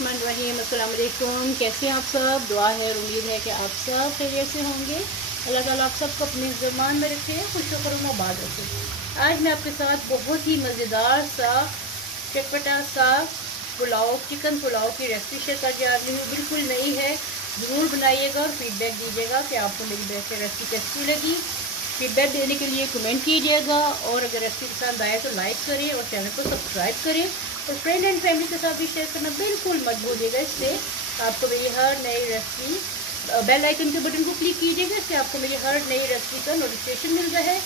बिस्मिल्लाहिर्रहमानिर्रहीम। अस्सलाम वालेकुम। कैसे हैं आप सब? दुआ है और उम्मीद है कि आप सब खैरियत से होंगे। अल्लाह ताला आप सबको अपने ज़मान में रखे, खुश और आबाद रखे। आज मैं आपके साथ बहुत ही मज़ेदार सा चटपटा सा पुलाव, चिकन पुलाव की रेसिपी शेयर कर जा रही हूँ। बिल्कुल नई है, ज़रूर बनाइएगा और फीडबैक दीजिएगा कि आपको मेरी रेसिपी कैसी लगी। फीडबैक देने के लिए कमेंट कीजिएगा और अगर रेसिपी पसंद आए तो लाइक करें और चैनल को सब्सक्राइब करें और फ्रेंड एंड फैमिली के साथ भी शेयर करना बिल्कुल मत भूलिएगा। इससे आपको मेरी हर नई रेसिपी बेल आइकन के बटन को क्लिक कीजिएगा, इससे आपको मेरी हर नई रेसिपी का नोटिफिकेशन मिलता है।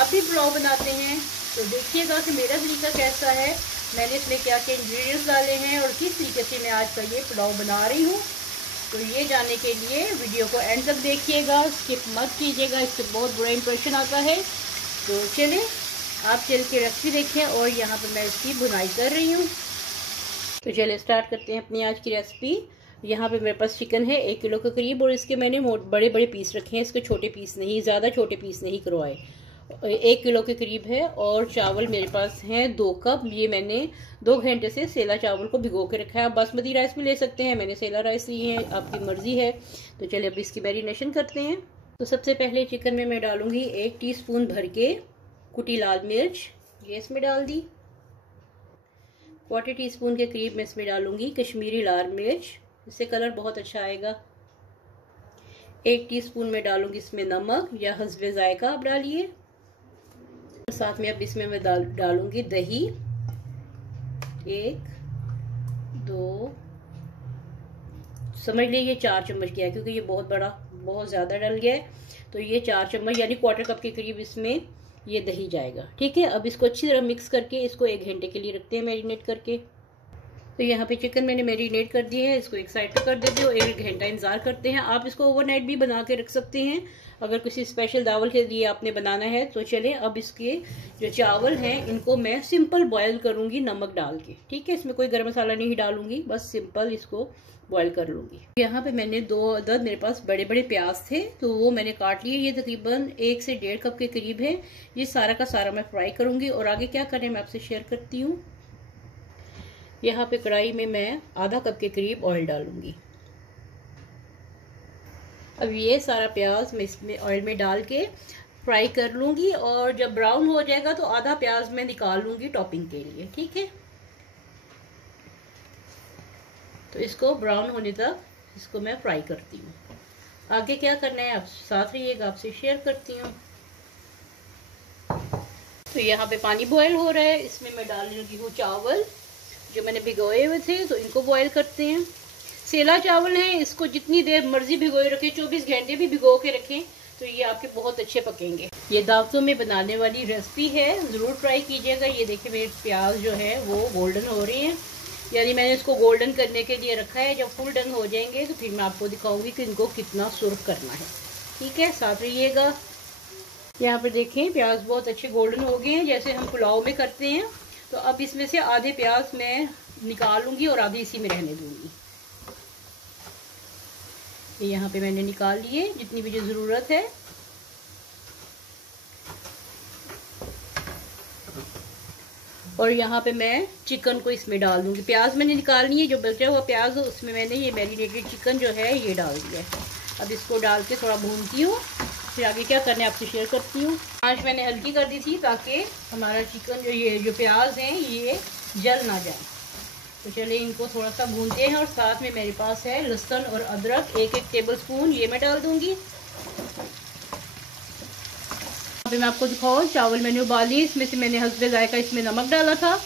आप भी पुलाव बनाते हैं तो देखिएगा कि मेरा तरीका कैसा है, मैंने इसमें क्या क्या इंग्रेडिएंट्स डाले हैं और किस तरीके से मैं आज का ये पुलाव बना रही हूँ। तो ये जानने के लिए वीडियो को एंड तक देखिएगा, स्किप मत कीजिएगा, इससे बहुत बुरा इंप्रेशन आता है। तो चलिए आप चल के रेसिपी देखें और यहाँ पर मैं इसकी बुनाई कर रही हूँ। तो चलिए स्टार्ट करते हैं अपनी आज की रेसिपी। यहाँ पे मेरे पास चिकन है 1 किलो के करीब और इसके मैंने बड़े बड़े पीस रखे हैं, इसके छोटे पीस नहीं, ज़्यादा छोटे पीस नहीं करवाए। 1 किलो के करीब है। और चावल मेरे पास हैं 2 कप। ये मैंने 2 घंटे से सेला चावल को भिगो के रखा है। आप बासमती राइस भी ले सकते हैं, मैंने सेला राइस ली है, आपकी मर्जी है। तो चलिए अब इसकी मैरिनेशन करते हैं। तो सबसे पहले चिकन में मैं डालूंगी 1 टीस्पून भर के कुटी लाल मिर्च, ये इसमें डाल दी। 1/4 टीस्पून के करीब मैं इसमें डालूंगी कश्मीरी लाल मिर्च, इससे कलर बहुत अच्छा आएगा। 1 टीस्पून में डालूंगी इसमें नमक या हस्बे जायका आप डालिए। साथ में अब इसमें मैं डालूंगी दही 1 2 समझ लीजिए 4 चम्मच किया, क्योंकि ये बहुत ज़्यादा डल गया है। तो ये 4 चम्मच यानी 1/4 कप के करीब इसमें ये दही जाएगा। ठीक है, अब इसको अच्छी तरह मिक्स करके इसको 1 घंटे के लिए रखते हैं मैरिनेट करके। तो यहाँ पे चिकन मैंने मैरिनेट कर दिए है, इसको एक साइड पे कर देते हो, 1 घंटा इंतजार करते हैं। आप इसको ओवरनाइट भी बना के रख सकते हैं अगर किसी स्पेशल दावल के लिए आपने बनाना है। तो चले अब इसके जो चावल हैं इनको मैं सिंपल बॉयल करूंगी नमक डाल के। ठीक है, इसमें कोई गर्म मसाला नहीं डालूंगी, बस सिंपल इसको बॉयल कर लूंगी। यहाँ पे मैंने 2 अदद मेरे पास बड़े बड़े प्याज थे तो वो मैंने काट लिए। ये तकरीबन 1 से 1.5 कप के करीब है। ये सारा का सारा मैं फ्राई करूंगी और आगे क्या करें मैं आपसे शेयर करती हूँ। यहाँ पे कढ़ाई में मैं आधा कप के करीब ऑयल डालूंगी। अब ये सारा प्याज मैं इसमें ऑयल में डाल के फ्राई कर लूंगी और जब ब्राउन हो जाएगा तो आधा प्याज मैं निकाल लूंगी टॉपिंग के लिए। ठीक है, तो इसको ब्राउन होने तक इसको मैं फ्राई करती हूँ। आगे क्या करना है आप साथ रहिएगा, आपसे शेयर करती हूँ। तो यहाँ पे पानी बॉयल हो रहा है, इसमें मैं डाल लगी हूँ चावल जो मैंने भिगोए हुए थे। तो इनको बॉयल करते हैं। सेला चावल है, इसको जितनी देर मर्जी भिगोए रखें, 24 घंटे भी भिगो के रखें तो ये आपके बहुत अच्छे पकेंगे। ये दावतों में बनाने वाली रेसिपी है, ज़रूर ट्राई कीजिएगा। ये देखिए मेरे प्याज जो है वो गोल्डन हो रही हैं, यानी मैंने इसको गोल्डन करने के लिए रखा है। जब फुल डन हो जाएंगे तो फिर मैं आपको दिखाऊंगी कि इनको कितना सुर्ख करना है। ठीक है, साथ रहिएगा। यहाँ पर देखें प्याज बहुत अच्छे गोल्डन हो गए हैं, जैसे हम पुलाव में करते हैं। तो अब इसमें से आधे प्याज मैं निकालूंगी और आधे इसी में रहने दूंगी। ये यहाँ पे मैंने निकाल लिए जितनी भी जो ज़रूरत है। और यहाँ पे मैं चिकन को इसमें डाल दूंगी। प्याज मैंने निकाल ली है, जो बचा हुआ प्याज है उसमें मैंने ये मैरिनेटेड चिकन जो है ये डाल दिया है। अब इसको डाल के थोड़ा भूनती हूँ, फिर आगे क्या करना है आपसे शेयर करती हूँ। आँच मैंने हल्की कर दी थी ताकि हमारा चिकन जो प्याज हैं ये जल ना जाए। तो चलिए इनको थोड़ा सा भूनते हैं। और साथ में मेरे पास है लहसुन और अदरक 1-1 टेबल स्पून, ये मैं डाल दूंगी। मैं आपको दिखाऊँ, चावल मैंने उबाली, इसमें से मैंने हस्बे जायका इसमें नमक डाला था।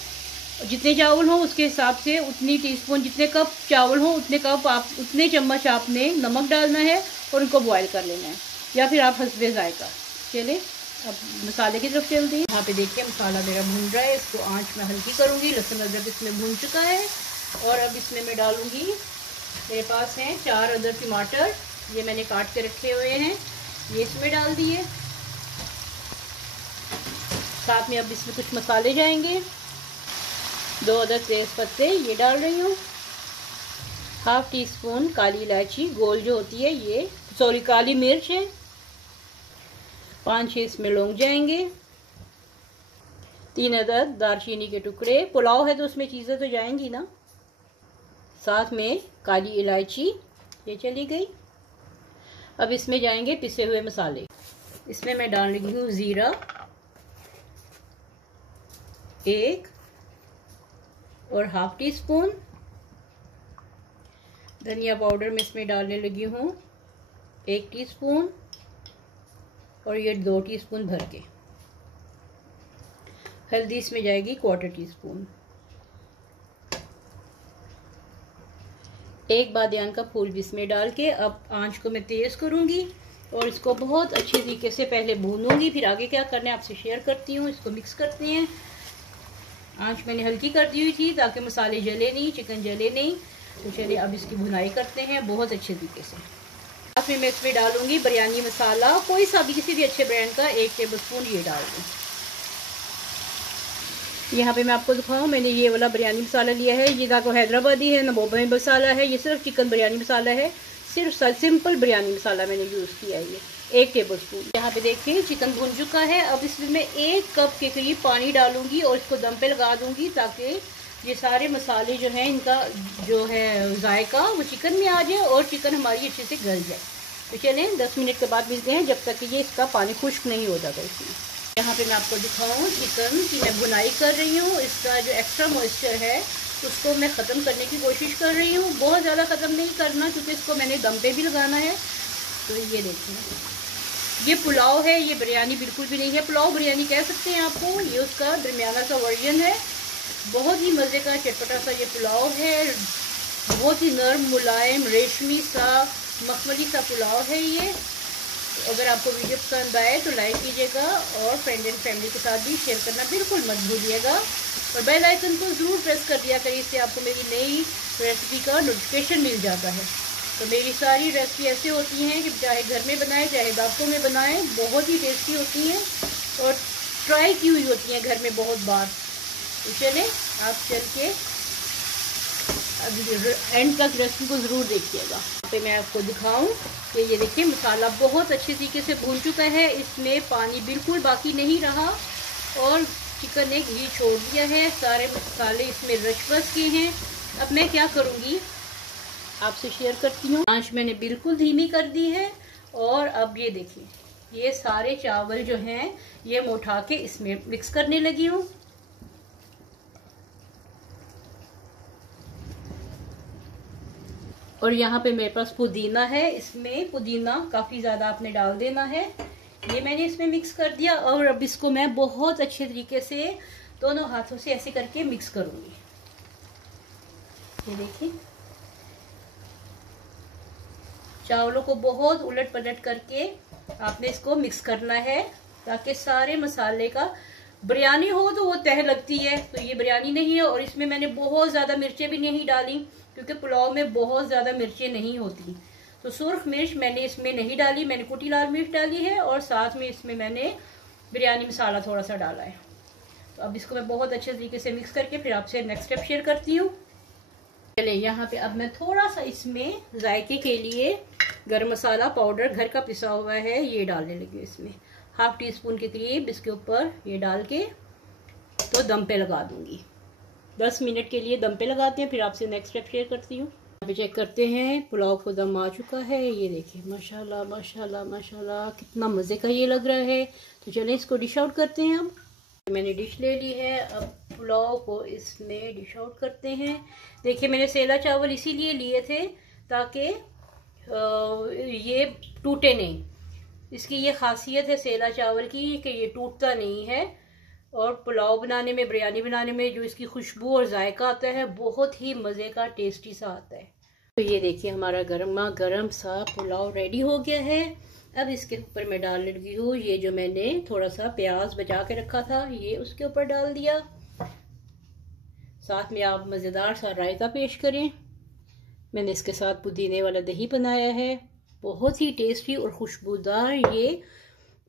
जितने चावल हो उसके हिसाब से उतनी टीस्पून, जितने कप चावल हो उतने कप आप उतने चम्मच आपने नमक डालना है और उनको बॉयल कर लेना है, या फिर आप हस्बे जायका। चलिए अब मसाले की तरफ चलती है। यहाँ पे देखिए मसाला मेरा भून रहा है, इसको आंच में हल्की करूँगी। लहसुन अदरक इसमें भून चुका है और अब इसमें मैं डालूँगी, मेरे पास हैं 4 अदर टमाटर, ये मैंने काट के रखे हुए हैं, ये इसमें डाल दिए। साथ में अब इसमें कुछ मसाले जाएंगे। 2 अदर तेज पत्ते ये डाल रही हूँ। 1/2 टीस्पून काली इलायची गोल जो होती है ये, सॉरी काली मिर्च है। 5-6 इसमें लौंग जाएंगे। 3 अदद दालचीनी के टुकड़े, पुलाव है तो उसमें चीज़ें तो जाएंगी ना। साथ में काली इलायची ये चली गई। अब इसमें जाएंगे पिसे हुए मसाले। इसमें मैं डाल लगी हूँ ज़ीरा 1 और हाफ टी स्पून। धनिया पाउडर में इसमें डालने लगी हूँ 1 टीस्पून और ये 2 टीस्पून भर के। हल्दी इसमें जाएगी 1/4 टीस्पून। 1 बादियान का फूल भी इसमें डाल के अब आंच को मैं तेज़ करूँगी और इसको बहुत अच्छे तरीके से पहले भूनूंगी, फिर आगे क्या करना है आपसे शेयर करती हूँ। इसको मिक्स करते हैं। आंच मैंने हल्की कर दी हुई थी ताकि मसाले जले नहीं, चिकन जले नहीं। तो चलिए अब इसकी भुनाई करते हैं बहुत अच्छे तरीके से। अब फिर मैं इसमें डालूंगी बिरयानी मसाला, कोई सा भी किसी भी अच्छे ब्रांड का 1 टेबलस्पून ये डाल दूँ। यहाँ पे मैं आपको दिखाऊँ, मैंने ये वाला बिरयानी मसाला लिया है। ये ना को हैदराबादी है ना बॉम्बे मसाला है, ये सिर्फ चिकन बिरयानी मसाला है। सिर्फ सिंपल बिरयानी मसाला मैंने यूज़ किया है, ये 1 टेबलस्पून। यहाँ पे देखिए चिकन भुन चुका है। अब इसमें मैं 1 कप के करीब पानी डालूंगी और इसको दम पे लगा दूंगी ताकि ये सारे मसाले जो हैं इनका जो है जायका वो चिकन में आ जाए और चिकन हमारी अच्छे से गल जाए। तो चलें 10 मिनट के बाद मिलते हैं जब तक कि ये इसका पानी खुश्क नहीं हो जाता इसमें। यहाँ पे मैं आपको दिखाऊँ चिकन की मैं भुनाई कर रही हूँ। इसका जो एक्स्ट्रा मॉइस्चर है उसको मैं ख़त्म करने की कोशिश कर रही हूँ। बहुत ज़्यादा ख़त्म नहीं करना क्योंकि इसको मैंने दम पे भी लगाना है। तो ये देखिए ये पुलाव है, ये बिरयानी बिल्कुल भी नहीं है। पुलाव बिरयानी कह सकते हैं आपको, ये उसका दरमियाना सा वर्जन है। बहुत ही मज़े का चटपटा सा ये पुलाव है। बहुत ही नरम मुलायम रेशमी सा मखमली सा पुलाव है ये। अगर आपको वीडियो पसंद आए तो लाइक कीजिएगा और फ्रेंड एंड फैमिली के साथ भी शेयर करना बिल्कुल मत भूलिएगा और बेल आइकन को ज़रूर प्रेस कर दिया करिए, इससे आपको मेरी नई रेसिपी का नोटिफिकेशन मिल जाता है। तो मेरी सारी रेसिपी ऐसे होती हैं कि चाहे घर में बनाएं चाहे दावतों में बनाएं, बहुत ही टेस्टी होती हैं और ट्राई की हुई होती हैं घर में बहुत बार। तो चलें आप चल के एंड तक रेसिपी को ज़रूर देखिएगा। यहाँ पे मैं आपको दिखाऊं कि ये देखिए मसाला बहुत अच्छे तरीके से भून चुका है। इसमें पानी बिल्कुल बाकी नहीं रहा और चिकन ने घी छोड़ दिया है। सारे मसाले इसमें रच बस के हैं। अब मैं क्या करूँगी आपसे शेयर करती हूँ। आंच मैंने बिल्कुल धीमी कर दी है और अब ये देखिए ये सारे चावल जो हैं ये मैं उठा के इसमें मिक्स करने लगी हूँ। और यहाँ पे मेरे पास पुदीना है, इसमें पुदीना काफ़ी ज़्यादा आपने डाल देना है। ये मैंने इसमें मिक्स कर दिया और अब इसको मैं बहुत अच्छे तरीके से दोनों हाथों से ऐसे करके मिक्स करूँगी। ये देखिए चावलों को बहुत उलट पलट करके आपने इसको मिक्स करना है ताकि सारे मसाले का, बिरयानी हो तो वो तह लगती है, तो ये बिरयानी नहीं है। और इसमें मैंने बहुत ज़्यादा मिर्चें भी नहीं डाली क्योंकि पुलाव में बहुत ज़्यादा मिर्चें नहीं होती। तो सुर्ख मिर्च मैंने इसमें नहीं डाली, मैंने कुटी लाल मिर्च डाली है और साथ में इसमें मैंने बिरयानी मसाला थोड़ा सा डाला है। तो अब इसको मैं बहुत अच्छे तरीके से मिक्स करके फिर आपसे नेक्स्ट स्टेप शेयर करती हूँ। चले यहाँ पे अब मैं थोड़ा सा इसमें जायके के लिए गरम मसाला पाउडर घर का पिसा हुआ है ये डालने लगी हूँ। इसमें हाफ टी स्पून के करीब इसके ऊपर ये डाल के तो दम पे लगा दूंगी। 10 मिनट के लिए दम पे लगाते हैं, फिर आपसे नेक्स्ट स्टेप शेयर करती हूँ। अभी चेक करते हैं पुलाव को दम आ चुका है। ये देखिए माशाल्लाह माशाल्लाह माशाल्लाह कितना मज़े का ये लग रहा है। तो चलें इसको डिश आउट करते हैं। अब मैंने डिश ले ली है, अब पुलाव को इसमें डिश आउट करते हैं। देखिए मैंने सेला चावल इसीलिए लिए थे ताकि ये टूटे नहीं। इसकी ये खासियत है सेला चावल की कि ये टूटता नहीं है और पुलाव बनाने में, बिरयानी बनाने में जो इसकी खुशबू और जायका आता है बहुत ही मज़े का टेस्टी सा आता है। तो ये देखिए हमारा गर्मा गर्म सा पुलाव रेडी हो गया है। अब इसके ऊपर मैं डाल लगी हूँ ये जो मैंने थोड़ा सा प्याज बचा के रखा था ये उसके ऊपर डाल दिया। साथ में आप मज़ेदार सा रायता पेश करें। मैंने इसके साथ पुदीने वाला दही बनाया है, बहुत ही टेस्टी और खुशबूदार ये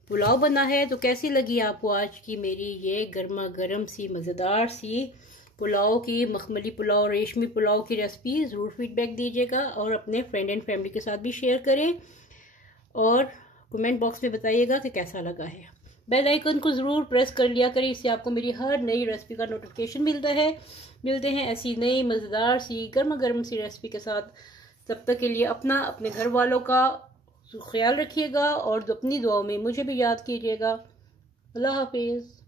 पुलाव बना है। तो कैसी लगी आपको आज की मेरी ये गर्मा गर्म सी मज़ेदार सी पुलाव की, मखमली पुलाव, रेशमी पुलाव की रेसिपी? ज़रूर फीडबैक दीजिएगा और अपने फ्रेंड एंड फैमिली के साथ भी शेयर करें और कमेंट बॉक्स में बताइएगा कि कैसा लगा है। बेल आइकन को ज़रूर प्रेस कर लिया करें, इससे आपको मेरी हर नई रेसिपी का नोटिफिकेशन मिलता है। मिलते हैं ऐसी नई मज़ेदार सी गर्मा गर्म सी रेसिपी के साथ। तब तक के लिए अपना अपने घर वालों का ख्याल रखिएगा और अपनी दुआओं में मुझे भी याद कीजिएगा। अल्लाह हाफिज़।